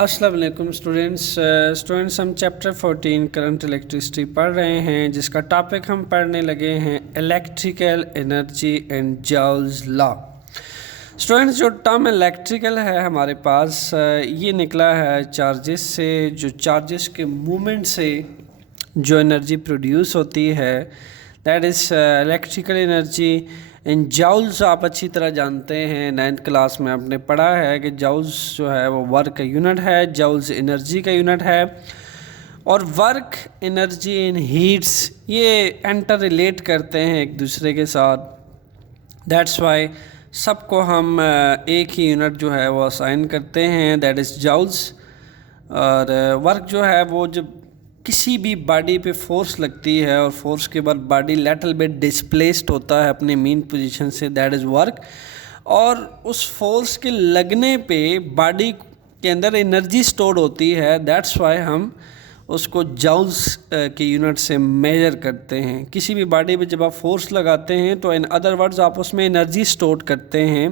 अस्सलाम वालेकुम स्टूडेंट्स हम चैप्टर 14 करंट इलेक्ट्रिसिटी पढ़ रहे हैं, जिसका टॉपिक हम पढ़ने लगे हैं electrical energy and joules law. Students, जो टर्म इलेक्ट्रिकल है हमारे पास ये निकला है चार्जेस से। जो चार्जेस के मूवमेंट से जो एनर्जी प्रोड्यूस होती है that is electrical energy. In joules आप अच्छी तरह जानते हैं, 9th क्लास में आपने पढ़ा है कि जाउल्स जो है वो वर्क का यूनिट है, जाउल्स एनर्जी का यूनिट है। और वर्क, एनर्जी इन हीट्स ये इंटर रिलेट करते हैं एक दूसरे के साथ। दैट्स वाई सबको हम एक ही यूनिट जो है वो असाइन करते हैं, दैट इज़ जाउल्स। और वर्क जो है वो जब किसी भी बॉडी पे फोर्स लगती है और फोर्स के बाद बॉडी लिटिल बिट डिस्प्लेस्ड होता है अपने मेन पोजीशन से, दैट इज़ वर्क। और उस फोर्स के लगने पे बॉडी के अंदर एनर्जी स्टोर होती है, दैट्स वाई हम उसको जाउल्स के यूनिट से मेजर करते हैं। किसी भी बॉडी पे जब आप फोर्स लगाते हैं तो इन अदर वर्ड्स आप उसमें एनर्जी स्टोर करते हैं,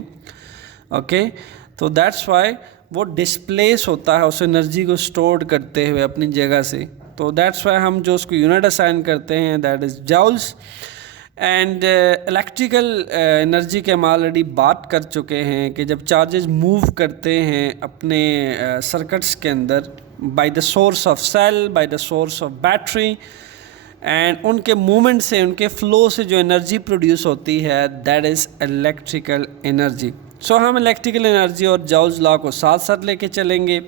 ओके। तो दैट्स वाई वो डिस्प्लेस होता है उस एनर्जी को स्टोर करते हुए अपनी जगह से। तो दैट्स वाई हम जो उसको यूनिट असाइन करते हैं that is joules. And electrical energy के हम ऑलरेडी बात कर चुके हैं कि जब चार्जेस मूव करते हैं अपने सर्किट्स के अंदर by the source of cell, by the source of battery, and उनके मूवमेंट से, उनके फ्लो से जो एनर्जी प्रोड्यूस होती है that is electrical energy. So हम इलेक्ट्रिकल एनर्जी और जाउल्स लॉ को साथ साथ लेके चलेंगे।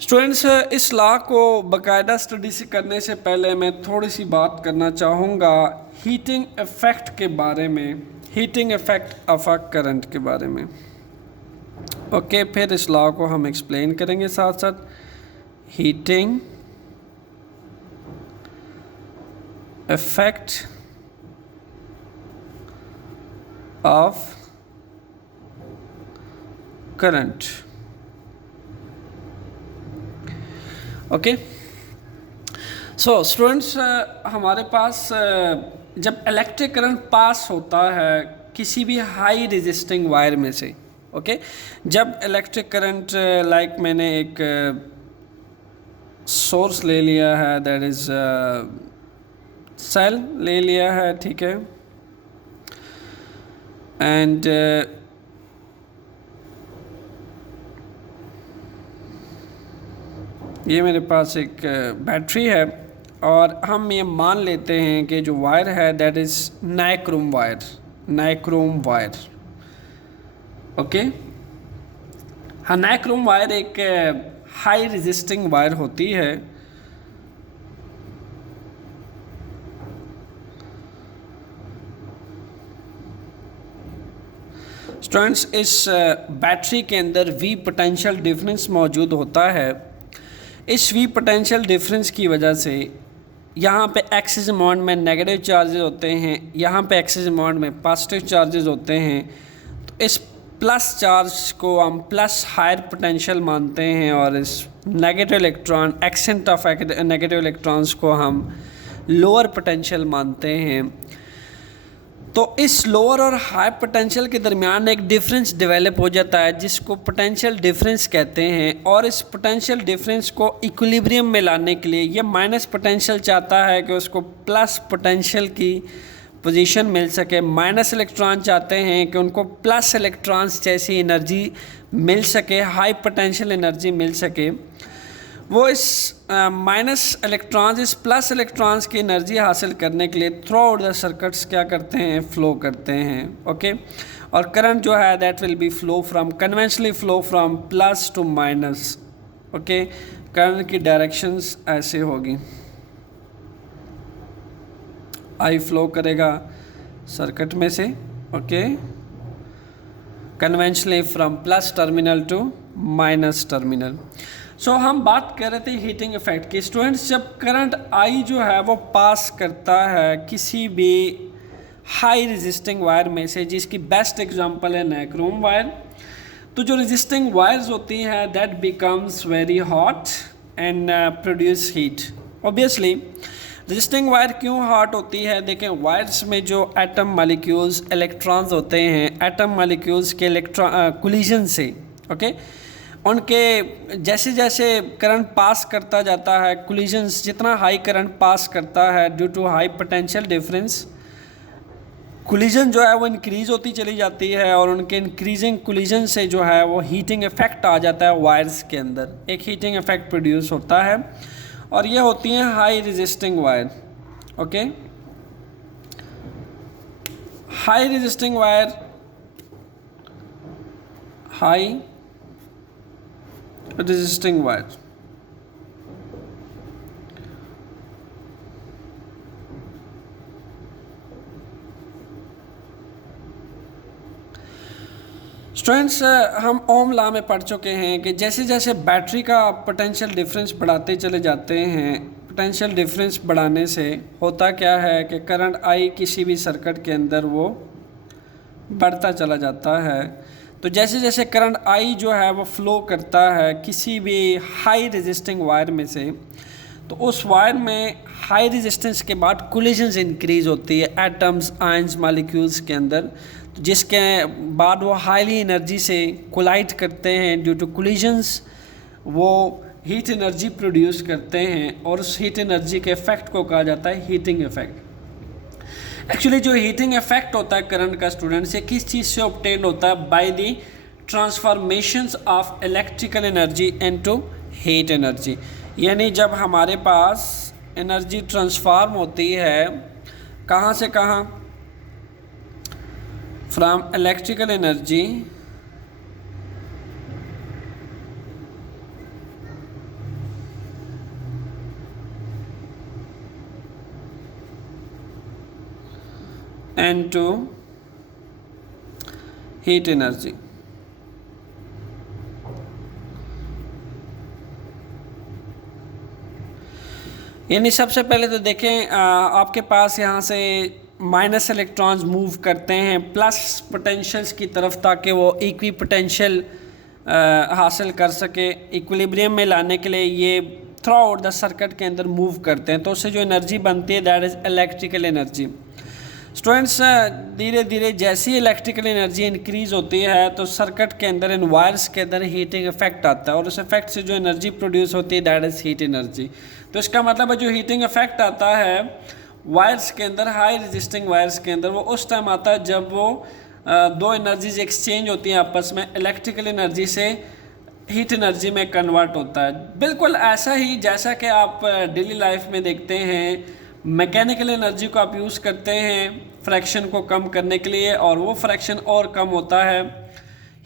स्टूडेंट्स, इस लॉ को बाकायदा स्टडी से करने से पहले मैं थोड़ी सी बात करना चाहूँगा हीटिंग इफ़ेक्ट के बारे में, heating effect of a current के बारे में, ओके। फिर इस लॉ को हम एक्सप्लेन करेंगे साथ साथ। Heating effect of current, okay. So students, हमारे पास जब इलेक्ट्रिक करंट पास होता है किसी भी हाई रेजिस्टिंग वायर में से, ओके। जब इलेक्ट्रिक करंट लाइक मैंने एक सोर्स ले लिया है, दैट इज़ सेल ले लिया है, ठीक है। एंड ये मेरे पास एक बैटरी है और हम ये मान लेते हैं कि जो वायर है that is nichrome wire, nichrome wire, okay. हाँ, नाइक्रोम वायर एक हाई रेजिस्टिंग वायर होती है। स्टूडेंट्स, इस बैटरी के अंदर वी पोटेंशियल डिफरेंस मौजूद होता है। इस वी पोटेंशियल डिफरेंस की वजह से यहाँ पे एक्सिस अमाउंट में नेगेटिव चार्जेस होते हैं, यहाँ पे एक्सिस अमाउंट में पॉजिटिव चार्जेस होते हैं। तो इस प्लस चार्ज को हम प्लस हायर पोटेंशियल मानते हैं और इस negative electron, accent of negative electrons को हम लोअर पोटेंशियल मानते हैं। तो इस लोअर और हाई पोटेंशियल के दरमियान एक डिफरेंस डेवलप हो जाता है जिसको पोटेंशियल डिफरेंस कहते हैं। और इस पोटेंशियल डिफरेंस को इक्विलिब्रियम में लाने के लिए ये माइनस पोटेंशियल चाहता है कि उसको प्लस पोटेंशियल की पोजीशन मिल सके, माइनस इलेक्ट्रॉन चाहते हैं कि उनको प्लस इलेक्ट्रॉन्स जैसी एनर्जी मिल सके, हाई पोटेंशियल एनर्जी मिल सके। वो इस माइनस इलेक्ट्रॉन्स, इस प्लस इलेक्ट्रॉन्स की एनर्जी हासिल करने के लिए थ्रू आउट द सर्किट्स क्या करते हैं, फ्लो करते हैं, ओके। और करंट जो है that will be flow from, conventionally flow from plus to minus, okay. Current की डायरेक्शंस ऐसे होगी, आई फ्लो करेगा सर्किट में से, okay, conventionally from plus terminal to minus terminal. So हम बात कर रहे थे हीटिंग इफेक्ट की। स्टूडेंट्स, जब करंट आई जो है वो पास करता है किसी भी हाई रेजिस्टिंग वायर में से, जिसकी बेस्ट एग्जांपल है नाइक्रोम वायर, तो जो रेजिस्टिंग वायर्स होती हैं that becomes very hot and produce heat. Obviously resisting wire क्यों हॉट होती है? देखें, वायर्स में जो एटम मॉलिक्यूल्स, इलेक्ट्रॉन्स होते हैं, एटम मॉलिक्यूल्स के इलेक्ट्रॉन कोलिजन से, ओके, उनके जैसे जैसे करंट पास करता जाता है, कोलिजन्स जितना हाई करंट पास करता है due to high potential difference, collision जो है वो इंक्रीज़ होती चली जाती है और उनके इंक्रीजिंग कोलिजन से जो है वो हीटिंग इफेक्ट आ जाता है वायर्स के अंदर, एक हीटिंग इफेक्ट प्रोड्यूस होता है और ये होती हैं high resisting wire. Okay, high resisting wire, high resisting wire students, हम ओम लॉ में पढ़ चुके हैं कि जैसे जैसे बैटरी का पोटेंशियल डिफरेंस बढ़ाते चले जाते हैं, पोटेंशियल डिफरेंस बढ़ाने से होता क्या है कि करंट आई किसी भी सर्किट के अंदर वो बढ़ता चला जाता है। तो जैसे जैसे करंट आई जो है वो फ्लो करता है किसी भी हाई रेजिस्टिंग वायर में से, तो उस वायर में हाई रेजिस्टेंस के बाद कोलिजन्स इंक्रीज होती है एटम्स, आयंस, मॉलिक्यूल्स के अंदर, जिसके बाद वो हाईली एनर्जी से कोलाइड करते हैं। ड्यू टू कोलिजन्स वो हीट एनर्जी प्रोड्यूस करते हैं और उस हीट एनर्जी के इफेक्ट को कहा जाता है हीटिंग इफेक्ट। एक्चुअली जो हीटिंग इफेक्ट होता है करंट का स्टूडेंट्स, ये किस चीज़ से ऑब्टेन होता है? By the transformations of electrical energy into heat energy. यानी जब हमारे पास एनर्जी ट्रांसफॉर्म होती है कहाँ से कहाँ, from electrical energy into heat energy. यानी सबसे पहले तो देखें, आपके पास यहाँ से माइनस इलेक्ट्रॉन्स मूव करते हैं प्लस पोटेंशियल्स की तरफ ताकि वो इक्वी पोटेंशियल हासिल कर सके। इक्विलिब्रियम में लाने के लिए ये थ्रू आउट द सर्किट के अंदर मूव करते हैं, तो उससे जो एनर्जी बनती है that is electrical energy. Students, धीरे धीरे जैसी इलेक्ट्रिकल एनर्जी इंक्रीज़ होती है तो सर्किट के अंदर इन वायर्स के अंदर हीटिंग इफेक्ट आता है और उस इफेक्ट से जो एनर्जी प्रोड्यूस होती है दैट इज़ हीट एनर्जी। तो इसका मतलब है जो हीटिंग इफेक्ट आता है वायर्स के अंदर, हाई रेजिस्टिंग वायर्स के अंदर, वो उस टाइम आता है जब वो दो एनर्जीज एक्सचेंज होती हैं आपस में, इलेक्ट्रिकल एनर्जी से हीट एनर्जी में कन्वर्ट होता है। बिल्कुल ऐसा ही जैसा कि आप डेली लाइफ में देखते हैं, मैकेनिकल एनर्जी को आप यूज़ करते हैं फ्रैक्शन को कम करने के लिए और वो फ्रैक्शन और कम होता है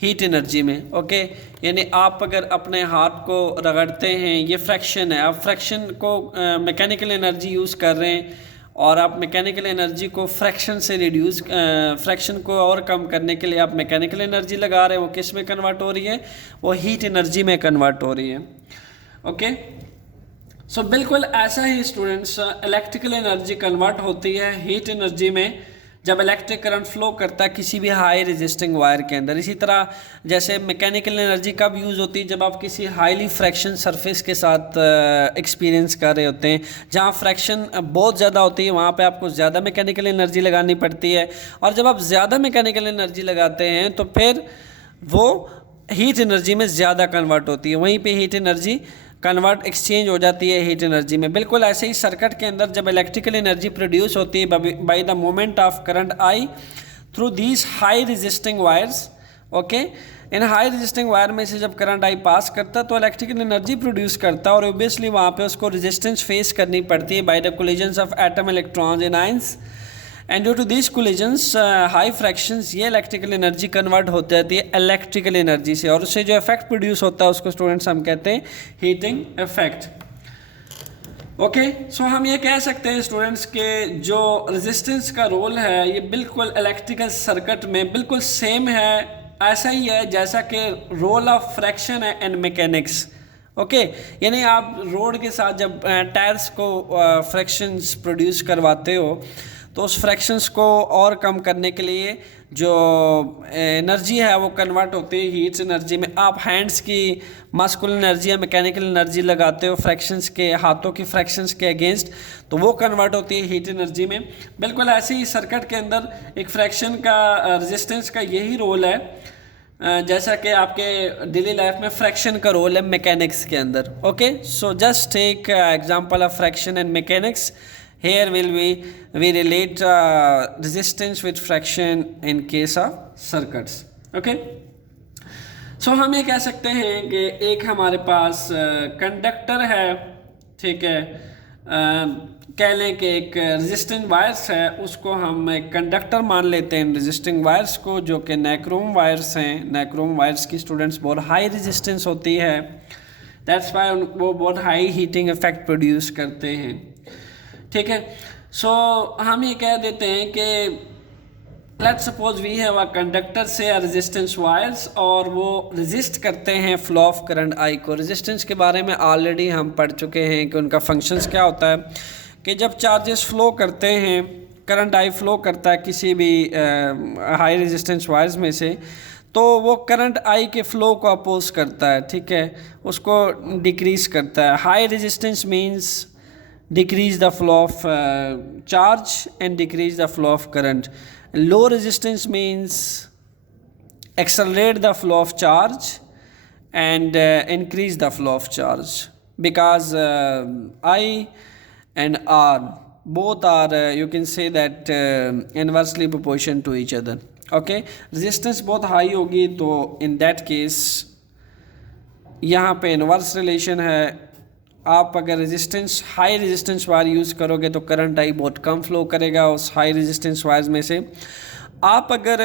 हीट एनर्जी में। ओके, यानी आप अगर अपने हाथ को रगड़ते हैं, ये फ्रैक्शन है, आप फ्रैक्शन को मैकेनिकल एनर्जी यूज़ कर रहे हैं और आप मैकेनिकल एनर्जी को फ्रैक्शन से रिड्यूस, फ्रैक्शन को और कम करने के लिए आप मैकेनिकल एनर्जी लगा रहे हैं, वो किस में कन्वर्ट हो रही है? वो हीट एनर्जी में कन्वर्ट हो रही है। ओके, सो बिल्कुल ऐसा ही स्टूडेंट्स इलेक्ट्रिकल एनर्जी कन्वर्ट होती है हीट एनर्जी में जब इलेक्ट्रिक करंट फ्लो करता है किसी भी हाई रेजिस्टिंग वायर के अंदर। इसी तरह जैसे मैकेनिकल एनर्जी कब यूज़ होती है? जब आप किसी हाईली फ्रैक्शन सरफेस के साथ एक्सपीरियंस कर रहे होते हैं, जहाँ फ्रैक्शन बहुत ज़्यादा होती है वहाँ पे आपको ज़्यादा मैकेनिकल एनर्जी लगानी पड़ती है, और जब आप ज़्यादा मैकेनिकल एनर्जी लगाते हैं तो फिर वो हीट एनर्जी में ज़्यादा कन्वर्ट होती है, वहीं पर हीट एनर्जी कन्वर्ट एक्सचेंज हो जाती है हीट एनर्जी में। बिल्कुल ऐसे ही सर्किट के अंदर जब इलेक्ट्रिकल एनर्जी प्रोड्यूस होती है by the movement of current I through these high resisting wires. Okay, in high resisting wire में से जब करंट आई पास करता है तो इलेक्ट्रिकल एनर्जी प्रोड्यूस करता है और ऑब्वियसली वहाँ पे उसको रेजिस्टेंस फेस करनी पड़ती है by the collisions of atom, electrons and ions, and due to this collisions high frictions ये इलेक्ट्रिकल एनर्जी कन्वर्ट हो जाती है इलेक्ट्रिकल एनर्जी से, और उससे जो इफेक्ट प्रोड्यूस होता है उसको स्टूडेंट्स हम कहते हैं हीटिंग इफेक्ट। ओके, सो हम ये कह सकते हैं स्टूडेंट्स के जो रेजिस्टेंस का रोल है ये बिल्कुल इलेक्ट्रिकल सर्किट में बिल्कुल सेम है, ऐसा ही है जैसा कि रोल ऑफ फ्रैक्शन है इन मैकेनिक्स। ओके, यानी आप रोड के साथ जब टायर्स को फ्रैक्शंस प्रोड्यूस करवाते हो तो उस फ्रैक्शंस को और कम करने के लिए जो एनर्जी है वो कन्वर्ट होती है हीट एनर्जी में। आप हैंड्स की मस्कुलर एनर्जी या मैकेनिकल एनर्जी लगाते हो फ्रैक्शंस के, हाथों की फ्रैक्शंस के अगेंस्ट, तो वो कन्वर्ट होती है हीट एनर्जी में। बिल्कुल ऐसे ही सर्किट के अंदर एक फ्रैक्शन का रेजिस्टेंस का यही रोल है जैसा कि आपके डेली लाइफ में फ्रैक्शन का रोल है मैकेनिक्स के अंदर. Okay, so just take example of friction and mechanics. Here will we relate resistance with fraction in case of circuits. Okay. So हम ये कह सकते हैं कि एक हमारे पास कंडक्टर है, ठीक है, कह लें कि एक रेजिस्टिंग वायर्स है, उसको हम एक कंडक्टर मान लेते हैं रेजिस्टिंग वायर्स को, जो कि नाइक्रोम वायर्स हैं. नाइक्रोम वायर्स की स्टूडेंट्स बहुत हाई रेजिस्टेंस होती है, दैट्स वाई वो बहुत हाई हीटिंग इफेक्ट प्रोड्यूस करते हैं. ठीक है, सो हम ये कह देते हैं कि let's suppose we have a conductor से रेजिस्टेंस वायर्स, और वो रेजिस्ट करते हैं फ्लो ऑफ करंट आई को. रेजिस्टेंस के बारे में ऑलरेडी हम पढ़ चुके हैं कि उनका फंक्शंस क्या होता है, कि जब चार्जेस फ्लो करते हैं, करंट आई फ्लो करता है किसी भी हाई रेजिस्टेंस वायर्स में से, तो वो करंट आई के फ्लो को अपोज करता है, ठीक है, उसको डिक्रीज करता है. High resistance means decrease the flow of charge and decrease the flow of current. Low resistance means accelerate the flow of charge and increase the flow of charge, because I and R both are you can say that inversely proportional to each other. Okay, resistance बहुत high होगी तो in that case यहाँ पे inverse relation है. आप अगर resistance high resistance wire use करोगे तो करंट आई बहुत कम फ्लो करेगा उस हाई रेजिस्टेंस वायर्स में से. आप अगर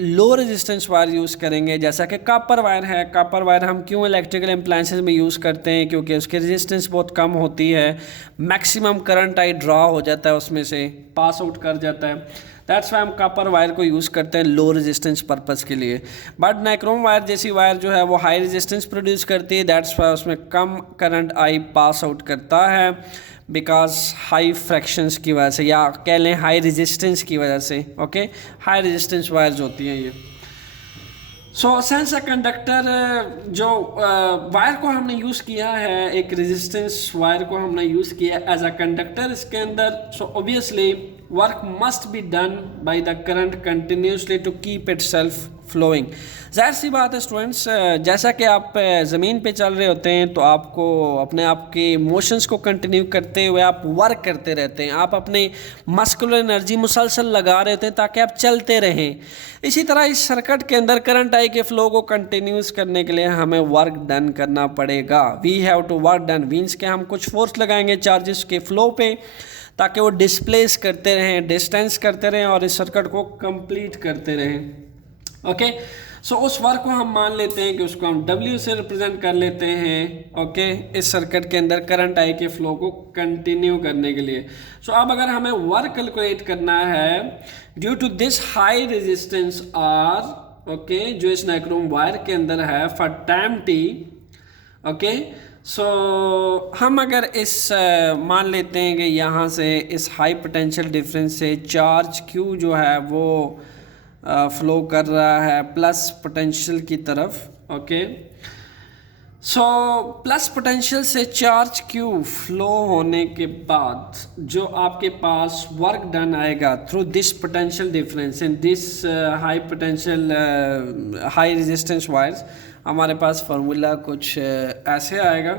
लो रेजिस्टेंस वायर यूज़ करेंगे, जैसा कि कॉपर वायर है, कॉपर वायर हम क्यों इलेक्ट्रिकल अप्लायंसेस में यूज़ करते हैं, क्योंकि उसकी रेजिस्टेंस बहुत कम होती है, मैक्सिमम करंट आई ड्रॉ हो जाता है, उसमें से पास आउट कर जाता है. दैट्स वाई हम कॉपर वायर को यूज़ करते हैं लो रेजिस्टेंस पर्पस के लिए. बट नाइक्रोम वायर जैसी वायर जो है वो हाई रेजिस्टेंस प्रोड्यूस करती है, दैट्स वाई उसमें कम करंट आई पास आउट करता है, बिकॉज हाई फ्रैक्शंस की वजह से, या कह लें हाई रेजिस्टेंस की वजह से. ओके, हाई रेजिस्टेंस वायर्स होती हैं ये. सो सेंस अ कंडक्टर, जो वायर को हमने यूज़ किया है, एक रेजिस्टेंस वायर को हमने यूज़ किया एज अ कंडक्टर इसके अंदर. So obviously work must be done by the current continuously to keep itself flowing. जाहिर सी बात है स्टूडेंट्स, जैसा कि आप ज़मीन पे चल रहे होते हैं तो आपको अपने आप के मोशंस को कंटिन्यू करते हुए आप वर्क करते रहते हैं, आप अपने मस्कुलर एनर्जी मुसलसल लगा रहे होते हैं ताकि आप चलते रहें. इसी तरह इस सर्किट के अंदर करंट आई के फ्लो को कंटिन्यूस करने के लिए हमें वर्क डन करना पड़ेगा. We have to work done means के हम कुछ फोर्स लगाएंगे चार्जेस के फ्लो पे ताकि वो डिस्प्लेस करते रहें, डिस्टेंस करते रहें और इस सर्किट को कंप्लीट करते रहें. ओके, सो उस वर्क को हम मान लेते हैं कि उसको हम W से रिप्रेजेंट कर लेते हैं. ओके, इस सर्किट के अंदर करंट आई के फ्लो को कंटिन्यू करने के लिए. सो अब अगर हमें वर्क कैलकुलेट करना है due to this high resistance R, okay, जो इस नाइक्रोम वायर के अंदर है for time T. Okay, so हम अगर इस मान लेते हैं कि यहाँ से इस हाई पोटेंशियल डिफरेंस से चार्ज Q जो है वो फ्लो कर रहा है प्लस पोटेंशियल की तरफ. ओके, सो प्लस पोटेंशियल से चार्ज Q फ्लो होने के बाद जो आपके पास वर्क डन आएगा through this potential difference in this high potential high resistance wires, हमारे पास फार्मूला कुछ ऐसे आएगा.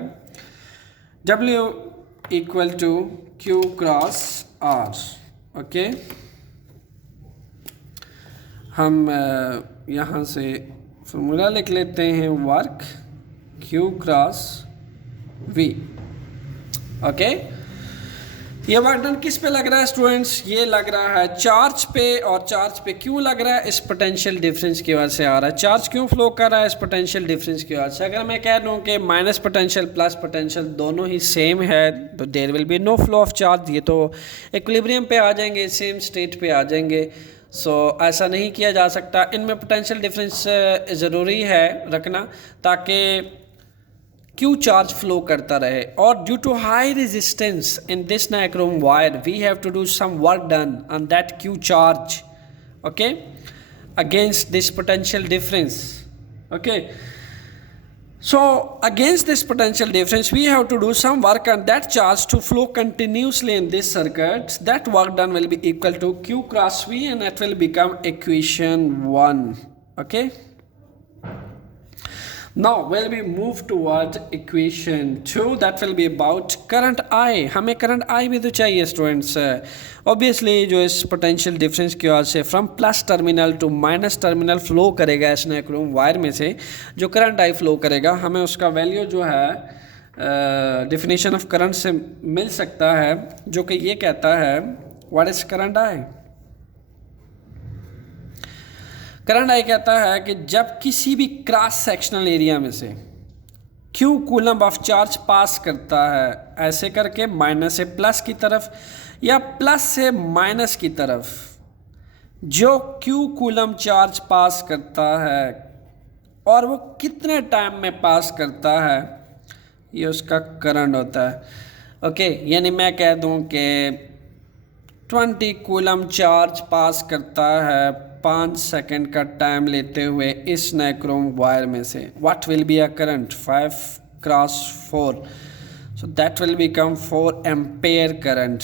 W equal to Q cross R. Okay, हम यहाँ से फार्मूला लिख लेते हैं work Q cross V. Okay, ये वर्क डन किस पे लग रहा है स्टूडेंट्स? ये लग रहा है चार्ज पे, और चार्ज पे क्यों लग रहा है? इस पोटेंशियल डिफरेंस की वजह से आ रहा है. चार्ज क्यों फ्लो कर रहा है? इस पोटेंशियल डिफरेंस की वजह से. अगर मैं कह दूँ कि माइनस पोटेंशियल प्लस पोटेंशियल दोनों ही सेम है तो there will be no flow of charge. ये तो इक्विलिब्रियम पे आ जाएंगे, सेम स्टेट पे आ जाएंगे. सो ऐसा नहीं किया जा सकता. इनमें पोटेंशियल डिफरेंस ज़रूरी है रखना ताकि क्यू चार्ज फ्लो करता रहे. और due to high resistance in this nichrome wire we have to do some work done on that Q charge, okay, against this potential difference. Okay, so against this potential difference we have to do some work on that charge to flow continuously in this circuit. That work done will be equal to Q cross V and that will become equation 1. Okay, Now will we move toward equation 2 that will be about current I. हमें current I भी तो चाहिए students. Obviously जो इस potential difference की वजह से from plus terminal to minus terminal flow करेगा इस नाइक्रोम वायर में से जो करंट I फ्लो करेगा, हमें उसका वैल्यू जो है डेफिनेशन ऑफ करंट से मिल सकता है, जो कि ये कहता है what is current I. Current I कहता है कि जब किसी भी क्रॉस सेक्शनल एरिया में से Q कूलम ऑफ चार्ज पास करता है ऐसे करके माइनस से प्लस की तरफ या प्लस से माइनस की तरफ, जो Q कूलम चार्ज पास करता है और वो कितने टाइम में पास करता है, ये उसका करंट होता है. ओके, यानी मैं कह दूं कि 20 कूलम चार्ज पास करता है 5 सेकंड का टाइम लेते हुए इस नाइक्रोम वायर में से. What will be a current 5 cross 4, so that will become 4 ampere current.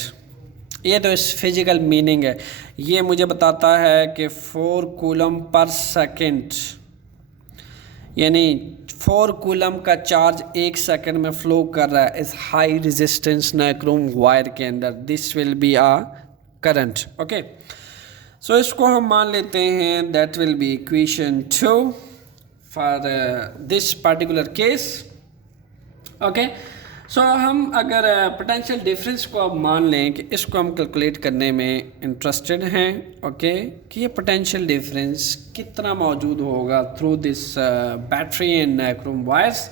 ये तो इस फिजिकल मीनिंग है. ये मुझे बताता है कि 4 कूलम पर सेकंड यानी 4 कूलम का चार्ज 1 सेकंड में फ्लो कर रहा है इस हाई रेजिस्टेंस नाइक्रोम वायर के अंदर. This will be a current. Okay, so इसको हम मान लेते हैं that will be equation 2 for this particular case. Okay, so हम अगर पोटेंशियल डिफरेंस को अब मान लें कि इसको हम कैलकुलेट करने में इंटरेस्टेड हैं, ओके, कि ये पोटेंशियल डिफरेंस कितना मौजूद होगा through this battery and nichrome wires,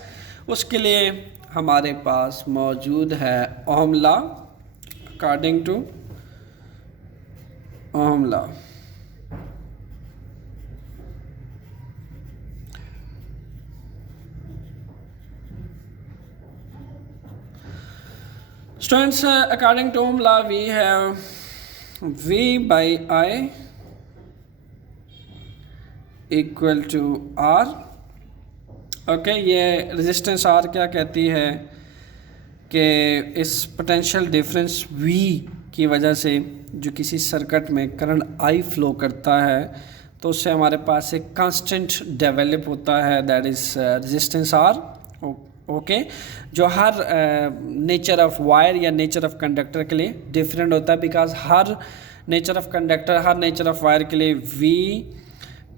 उसके लिए हमारे पास मौजूद है ohm law. According to ohm law, students, according to Ohm law we have V by I equal to R. Okay, ये रेजिस्टेंस R क्या कहती है कि इस पोटेंशियल डिफरेंस V की वजह से जो किसी सर्किट में करंट I फ्लो करता है तो उससे हमारे पास एक कांस्टेंट डेवलप होता है, that is resistance R. Okay, जो हर नेचर ऑफ वायर या नेचर ऑफ कंडक्टर के लिए डिफरेंट होता है, because her nature of conductor her nature of wire के लिए V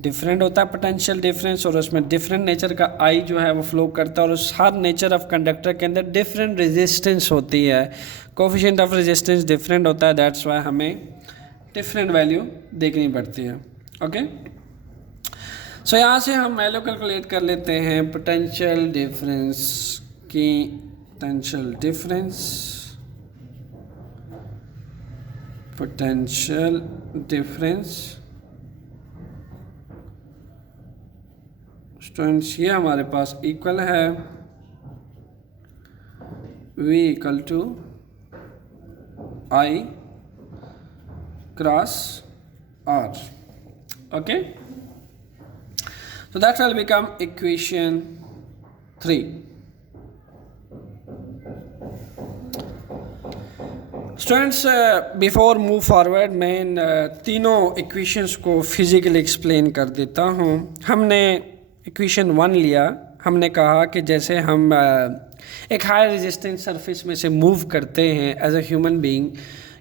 डिफरेंट होता है पोटेंशियल डिफरेंस, और उसमें डिफरेंट नेचर का I जो है वो फ्लो करता है, और उस हर नेचर ऑफ कंडक्टर के अंदर डिफरेंट रेजिस्टेंस होती है, कोफिशिएंट ऑफ रेजिस्टेंस डिफरेंट होता है. दैट्स वाई हमें डिफरेंट वैल्यू देखनी पड़ती है. ओके, सो यहाँ से हम वैल्यू कैलकुलेट कर लेते हैं पोटेंशियल डिफरेंस की. पोटेंशियल डिफरेंस स्टूडेंट्स, ये हमारे पास इक्वल है V equal to I cross R. Okay, so that will become equation 3. Students, before move forward मैं इन तीनों इक्वेशंस को फिजिकली एक्सप्लेन कर देता हूँ. हमने इक्वेशन 1 लिया, हमने कहा कि जैसे हम एक हाई रेजिस्टेंस सरफेस में से मूव करते हैं एज अ ह्यूमन बीइंग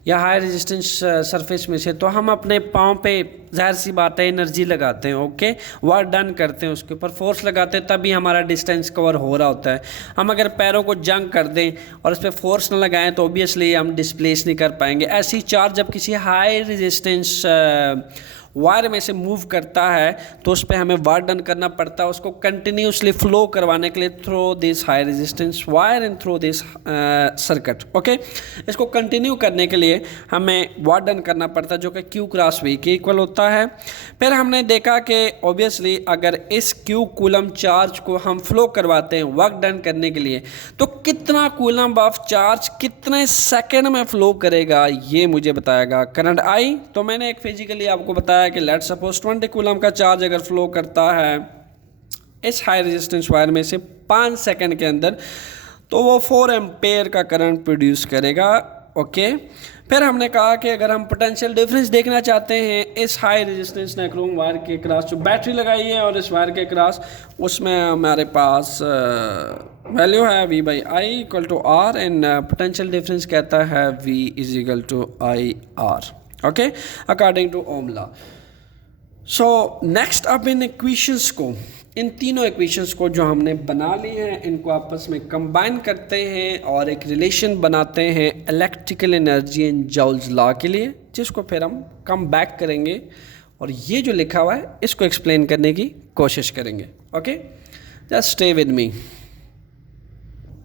या हाई रेजिस्टेंस सरफेस में से, तो हम अपने पाँव पे ज़ाहिर सी बात है एनर्जी लगाते हैं. ओके, वर्क डन करते हैं, उसके ऊपर फोर्स लगाते हैं, तभी हमारा डिस्टेंस कवर हो रहा होता है. हम अगर पैरों को जंग कर दें और उस पर फोर्स न लगाएं तो ऑब्वियसली हम डिस्प्लेस नहीं कर पाएंगे. ऐसी चार्ज जब किसी हाई रेजिस्टेंस वायर में से मूव करता है तो उस पर हमें वर्क डन करना पड़ता है, उसको कंटिन्यूसली फ्लो करवाने के लिए through this high resistance wire and through this circuit. Okay, इसको कंटिन्यू करने के लिए हमें वर्क डन करना पड़ता है जो कि Q क्रॉस V के इक्वल होता है. फिर हमने देखा कि ऑब्वियसली अगर इस Q कूलम चार्ज को हम फ्लो करवाते हैं वर्क डन करने के लिए तो कितना कूलम ऑफ चार्ज कितने सेकेंड में फ्लो करेगा, ये मुझे बताएगा करंट I. तो मैंने एक फिजिकली आपको बताया कि लेट्स सपोज 20 कूलम का चार्ज अगर फ्लो करता है इस हाई रेजिस्टेंस वायर में से 5 सेकंड के अंदर, तो वो 4 एम्पेयर का करंट प्रोड्यूस करेगा ओके। फिर हमने कहा कि अगर हम पोटेंशियल डिफरेंस देखना चाहते हैं इस हाई रेजिस्टेंस नाइक्रोम वायर के क्रॉस जो बैटरी लगाई है और इस वायर के क्रॉस, उसमें हमारे पास वैल्यू है V by I equal to R and potential difference कहता है V is equal to I R, okay, according to Ohm law. So next अब इन इक्वेशंस को, इन तीनों इक्वेशंस को जो हमने बना ली हैं, इनको आपस में कंबाइन करते हैं और एक रिलेशन बनाते हैं electrical energy in joules law के लिए, जिसको फिर हम कम बैक करेंगे और ये जो लिखा हुआ है इसको एक्सप्लेन करने की कोशिश करेंगे, okay. Just stay with me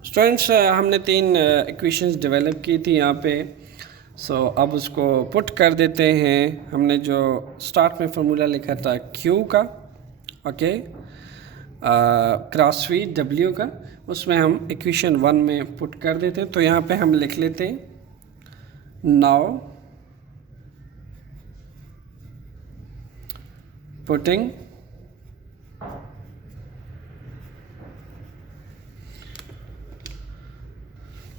students. हमने 3 इक्वेशंस डेवलप की थी यहाँ पे। अब उसको पुट कर देते हैं। हमने जो स्टार्ट में फार्मूला लिखा था Q का, ओके, क्रॉस V W का, उसमें हम इक्वेशन 1 में पुट कर देते हैं। तो यहाँ पे हम लिख लेते हैं now putting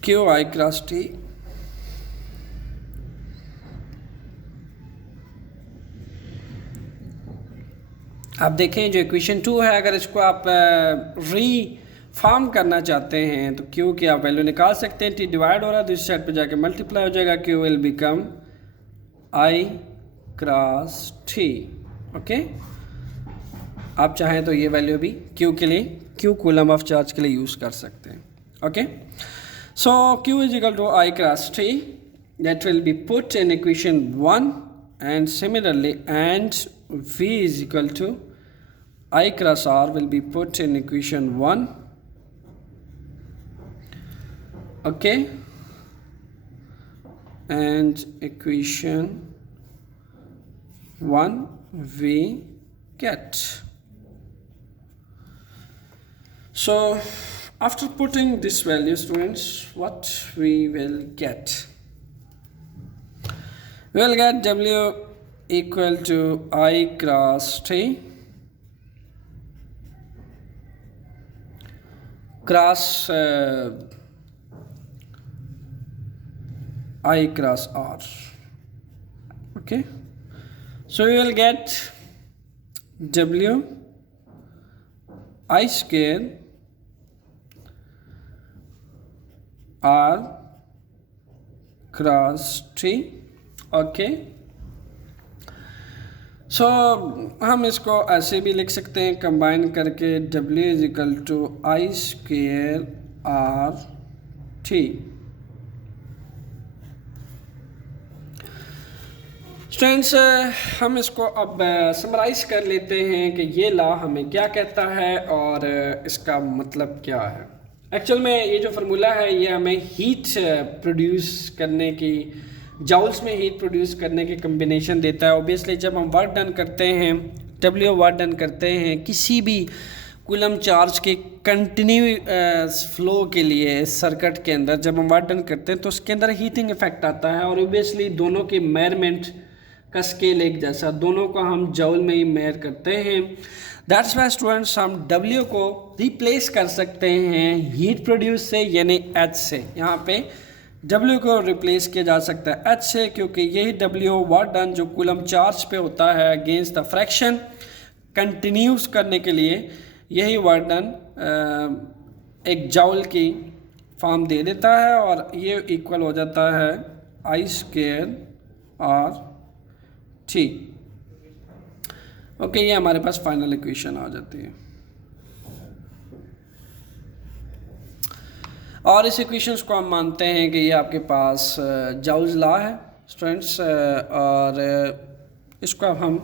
Q I cross T आप देखें जो इक्वेशन 2 है, अगर इसको आप फॉर्म करना चाहते हैं तो Q की आप वैल्यू निकाल सकते हैं। T डिवाइड हो रहा है, दूसरी साइड पे जाके मल्टीप्लाई हो जाएगा। Q will become I cross T, okay. आप चाहें तो ये वैल्यू भी Q के लिए, Q कूलम ऑफ चार्ज के लिए यूज़ कर सकते हैं, okay. So Q is equal to I cross T, that will be put in equation 1 and similarly and V is equal to I cross R will be put in equation 1, okay, and equation 1 we get. So after putting this value, students, what we will get? We will get W equal to I cross T cross I cross R, okay. So we will get W I square R cross T, okay. हम इसको ऐसे भी लिख सकते हैं combine करके, W is equal to I square R T. Students, हम इसको अब समराइज कर लेते हैं कि ये लॉ हमें क्या कहता है और इसका मतलब क्या है। एक्चुअल में ये जो फार्मूला है ये हमें हीट प्रोड्यूस करने की, जाउल्स में हीट प्रोड्यूस करने की कम्बिनेशन देता है। ऑब्वियसली जब हम वर्क डन करते हैं, W वर्क डन करते हैं किसी भी कूलम चार्ज के कंटिन्यू फ्लो के लिए सर्किट के अंदर, जब हम वर्क डन करते हैं तो उसके अंदर हीटिंग इफेक्ट आता है और ऑब्वियसली दोनों के मेजरमेंट का स्केल एक जैसा, दोनों को हम जौल में ही मेयर करते हैं। दैट्स वाई स्टूडेंट्स हम W को रिप्लेस कर सकते हैं हीट प्रोड्यूस से, यानी H से। यहाँ पे W को रिप्लेस किया जा सकता है H से, क्योंकि यही W वर्क डन जो कूलम चार्ज पे होता है अगेंस्ट द फ्रैक्शन कंटिन्यूस करने के लिए, यही वर्क डन एक जौल की फॉर्म दे देता है और ये इक्वल हो जाता है आई स्क्वेयर आर टी, ओके। ये हमारे पास फाइनल इक्वेशन आ जाती है और इस इक्वेशंस को हम मानते हैं कि ये आपके पास जॉल्स लॉ है स्टूडेंट्स। और इसको अब हम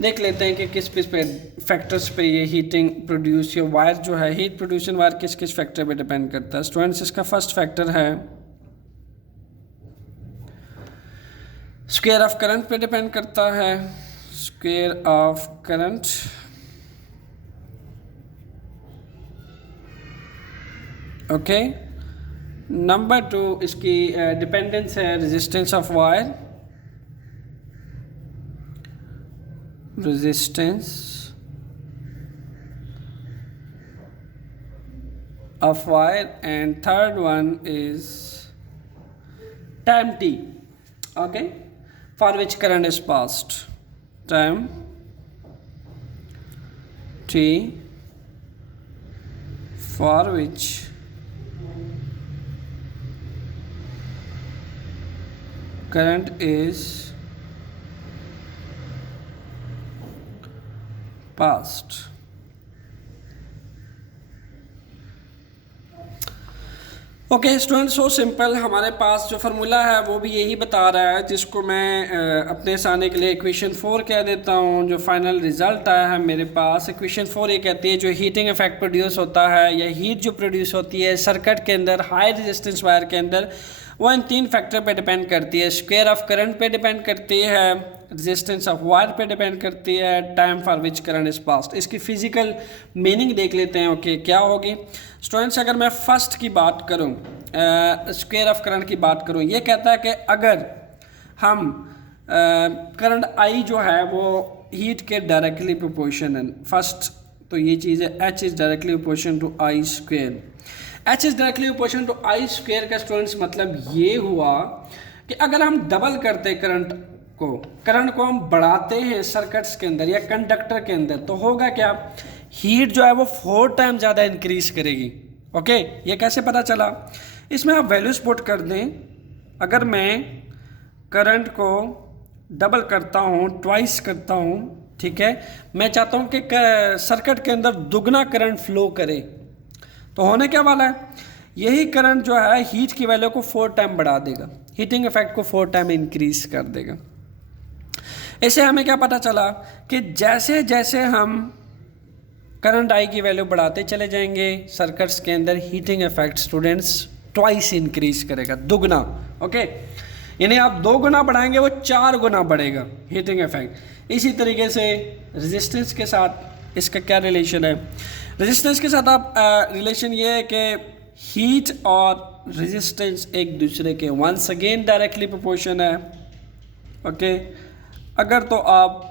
देख लेते हैं कि किस किस पे फैक्टर्स पे ये हीटिंग प्रोड्यूस, ये वायर जो है हीट प्रोड्यूसिंग वायर किस किस फैक्टर पे डिपेंड करता है। स्टूडेंट्स, इसका फर्स्ट फैक्टर है स्क्वायर ऑफ करंट पे डिपेंड करता है, square of current, okay. Number 2 इसकी डिपेंडेंस है resistance of wire, resistance of wire, and third one is time t, okay, for which current is passed, time t for which current is passed. Okay student, so simple. हमारे पास जो formula है वो भी यही बता रहा है, जिसको मैं अपने आसानी के लिए इक्वेशन 4 कह देता हूँ। जो फाइनल रिजल्ट आया है मेरे पास, इक्वेशन 4 ये कहती है जो हीटिंग इफेक्ट प्रोड्यूस होता है या हीट जो प्रोड्यूस होती है सर्किट के अंदर हाई रेजिस्टेंस वायर के अंदर, वो इन 3 फैक्टर पे डिपेंड करती है। स्क्वायर ऑफ करंट पे डिपेंड करती है, रेजिस्टेंस ऑफ वायर पे डिपेंड करती है, time for which current is passed. इसकी फिजिकल मीनिंग देख लेते हैं। ओके, क्या होगी स्टूडेंट्स? अगर मैं फर्स्ट की बात करूं, स्क्वायर ऑफ करंट की बात करूं, ये कहता है कि अगर हम करंट आई जो है वो हीट के डायरेक्टली प्रोपोर्शन है। फर्स्ट तो ये चीज़ है, H is directly proportion to I square. H is directly proportion to I square का स्टूडेंट्स मतलब ये हुआ कि अगर हम डबल करते करंट को हम बढ़ाते हैं सर्किट्स के अंदर या कंडक्टर के अंदर, तो होगा क्या? हीट जो है वो 4 टाइम ज़्यादा इंक्रीज करेगी। ओके, ये कैसे पता चला? इसमें आप वैल्यूज पुट कर दें। अगर मैं करंट को डबल करता हूँ, ट्वाइस करता हूँ, ठीक है, मैं चाहता हूँ कि सर्किट के अंदर दुगना करंट फ्लो करे, तो होने क्या वाला है? यही करंट जो है हीट की वैल्यू को 4 टाइम बढ़ा देगा, हीटिंग इफेक्ट को 4 टाइम इंक्रीज कर देगा। इससे हमें क्या पता चला कि जैसे जैसे हम करंट आई की वैल्यू बढ़ाते चले जाएंगे सर्किट्स के अंदर heating effect students twice increase करेगा, दुगना। ओके, यानी आप 2 गुना बढ़ाएंगे वो 4 गुना बढ़ेगा हीटिंग इफेक्ट। इसी तरीके से रेजिस्टेंस के साथ इसका क्या रिलेशन है? रेजिस्टेंस के साथ आप रिलेशन ये है कि हीट और रेजिस्टेंस एक दूसरे के वंस अगेन डायरेक्टली प्रोपोर्शन है। ओके, अगर तो आप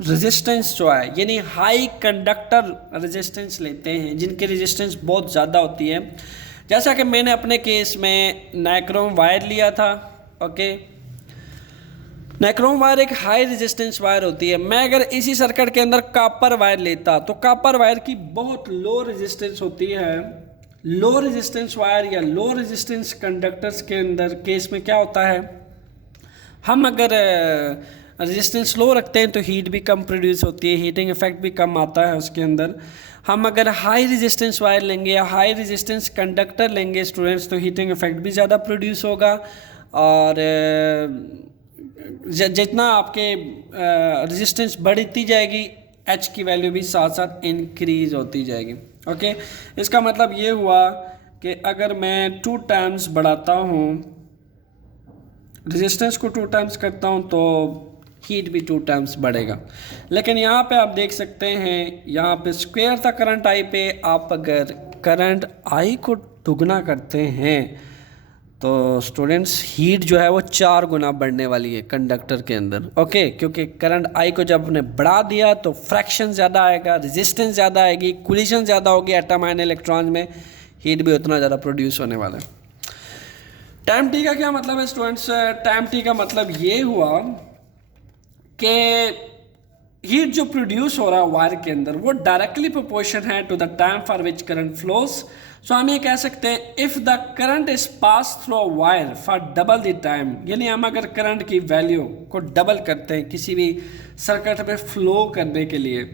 रेजिस्टेंस जो है यानी हाई कंडक्टर रेजिस्टेंस लेते हैं, जिनकी रेजिस्टेंस बहुत ज़्यादा होती है, जैसा कि मैंने अपने केस में नाइक्रोम वायर लिया था। ओके, नाइक्रोम वायर एक हाई रेजिस्टेंस वायर होती है। मैं अगर इसी सर्किट के अंदर कॉपर वायर लेता तो कॉपर वायर की बहुत लो रेजिस्टेंस होती है। लो रेजिस्टेंस वायर या लो रेजिस्टेंस कंडक्टर्स के अंदर केस में क्या होता है, हम अगर रेजिस्टेंस लो रखते हैं तो हीट भी कम प्रोड्यूस होती है, हीटिंग इफेक्ट भी कम आता है उसके अंदर। हम अगर हाई रेजिस्टेंस वायर लेंगे या हाई रेजिस्टेंस कंडक्टर लेंगे स्टूडेंट्स, तो हीटिंग इफेक्ट भी ज़्यादा प्रोड्यूस होगा और जितना आपके रेजिस्टेंस बढ़ती जाएगी एच की वैल्यू भी साथ साथ इंक्रीज होती जाएगी। ओके, इसका मतलब ये हुआ कि अगर मैं 2 टाइम्स बढ़ाता हूँ रेजिस्टेंस को, 2 टाइम्स करता हूँ, तो हीट भी 2 टाइम्स बढ़ेगा। लेकिन यहाँ पे आप देख सकते हैं, यहाँ पे स्क्वायर था करंट आई पे, आप अगर करंट आई को दुगना करते हैं तो स्टूडेंट्स हीट जो है वो 4 गुना बढ़ने वाली है कंडक्टर के अंदर। ओके, क्योंकि करंट आई को जब हमने बढ़ा दिया तो फ्रैक्शन ज़्यादा आएगा, रेजिस्टेंस ज़्यादा आएगी, कोलिजन ज़्यादा होगी एटम आयन इलेक्ट्रॉन में, हीट भी उतना ज़्यादा प्रोड्यूस होने वाला है। टाइम टी का क्या मतलब है स्टूडेंट्स? टाइम टी का मतलब ये हुआ कि हीट जो प्रोड्यूस हो रहा है वायर के अंदर वो डायरेक्टली प्रोपोर्शन है to the time for which current flows. So हम ये कह सकते हैं if the current is pass through wire for double the time, यानी हम अगर करंट की वैल्यू को डबल करते हैं किसी भी सर्किट में फ्लो करने के लिए,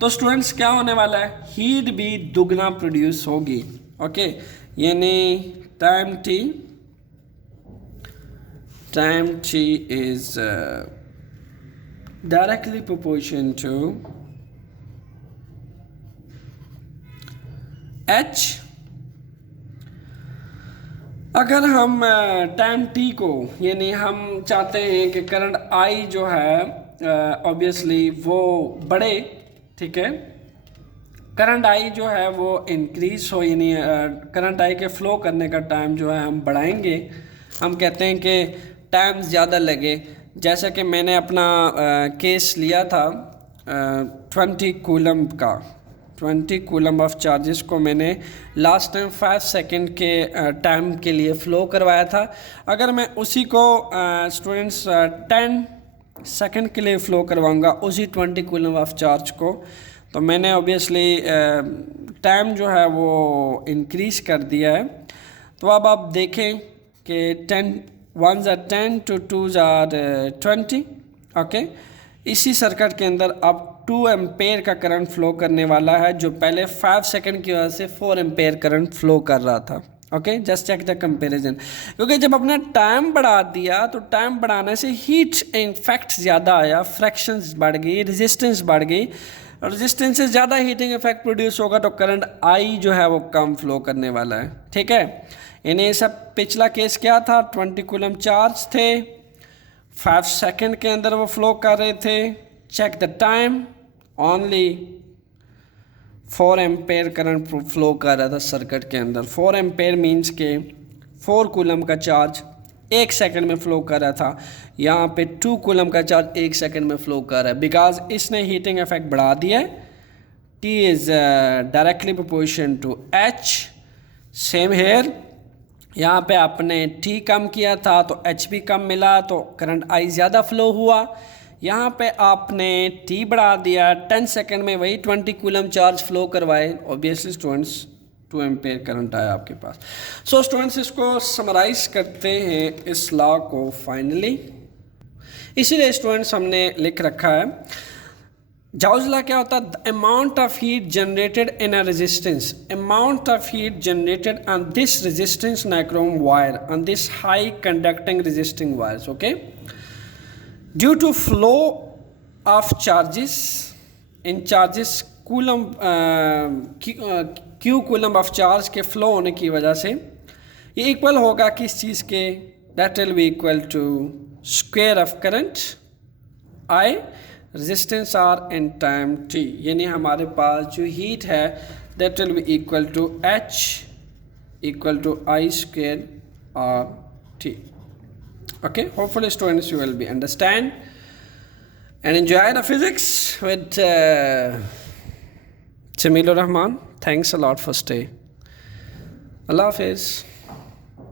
तो स्टूडेंट्स क्या होने वाला है? हीट भी दुगना प्रोड्यूस होगी। ओके, यानी time t is directly proportion to h। अगर हम टाइम t को, यानी हम चाहते हैं कि करंट I जो है ऑब्वियसली वो बढ़े, ठीक है, करंट I जो है वो इंक्रीज हो, यानी करंट I के फ्लो करने का टाइम जो है हम बढ़ाएंगे। हम कहते हैं कि टाइम ज़्यादा लगे, जैसा कि मैंने अपना केस लिया था 20 कूलम का, 20 कूलम ऑफ चार्जेस को मैंने लास्ट टाइम 5 सेकंड के टाइम के लिए फ़्लो करवाया था। अगर मैं उसी को स्टूडेंट्स 10 सेकंड के लिए फ़्लो करवाऊंगा उसी 20 कूलम ऑफ चार्ज को, तो मैंने ऑब्वियसली टाइम जो है वो इंक्रीज़ कर दिया है। तो अब आप देखें कि 10 1s are 10 to 2s are 20। Okay, इसी सर्किट के अंदर अब 2 एम्पेयर का करंट फ्लो करने वाला है, जो पहले 5 सेकंड की वजह से 4 एम्पेयर करंट फ्लो कर रहा था। Okay, just check the comparison. क्योंकि जब अपने टाइम बढ़ा दिया तो टाइम बढ़ाने से हीट इफेक्ट ज़्यादा आया, फ्रैक्शंस बढ़ गई, रेजिस्टेंस बढ़ गई। रेजिस्टेंस से ज़्यादा हीटिंग इफेक्ट प्रोड्यूस होगा तो करंट आई जो है वो कम फ्लो करने वाला है। ठीक है, इन्हें सब पिछला केस क्या था, 20 कूलम चार्ज थे, 5 सेकंड के अंदर वो फ्लो कर रहे थे। Check the time, only 4 ampere current flow कर रहा था सर्किट के अंदर। 4 एम्पेयर मीन्स के 4 कूलम का चार्ज 1 सेकंड में फ़्लो कर रहा था। यहाँ पे 2 कूलम का चार्ज 1 सेकंड में फ़्लो कर रहा है, बिकॉज इसने हीटिंग इफेक्ट बढ़ा दिया है। T is directly proportion to H। Same here, यहाँ पे आपने T कम किया था तो H भी कम मिला, तो करंट I ज़्यादा फ्लो हुआ। यहाँ पे आपने T बढ़ा दिया, 10 सेकंड में वही 20 कूलम चार्ज फ्लो करवाए, ऑब्वियसली स्टूडेंट्स 2 एम्पेयर करंट आया आपके पास। सो स्टूडेंट्स, इसको समराइज करते हैं इस लॉ को फाइनली। इसीलिए स्टूडेंट्स हमने लिख रखा है जाउस लॉ क्या होता है, the amount of heat generated in a resistance, amount of heat generated on this resistance nichrome wire, on this high conducting resisting wires. Okay, due to flow of charges in charges coulomb Q coulomb of charge के flow होने की वजह से ये equal होगा किस चीज़ के, that will be equal to square of current I, resistance R and time T. यानी हमारे पास जो हीट है that will be equal to H equal to I square R T. Okay, hopefully students you will be understand and enjoy the physics with Jamilur Rahman. Thanks a lot for stay. Allah Hafiz.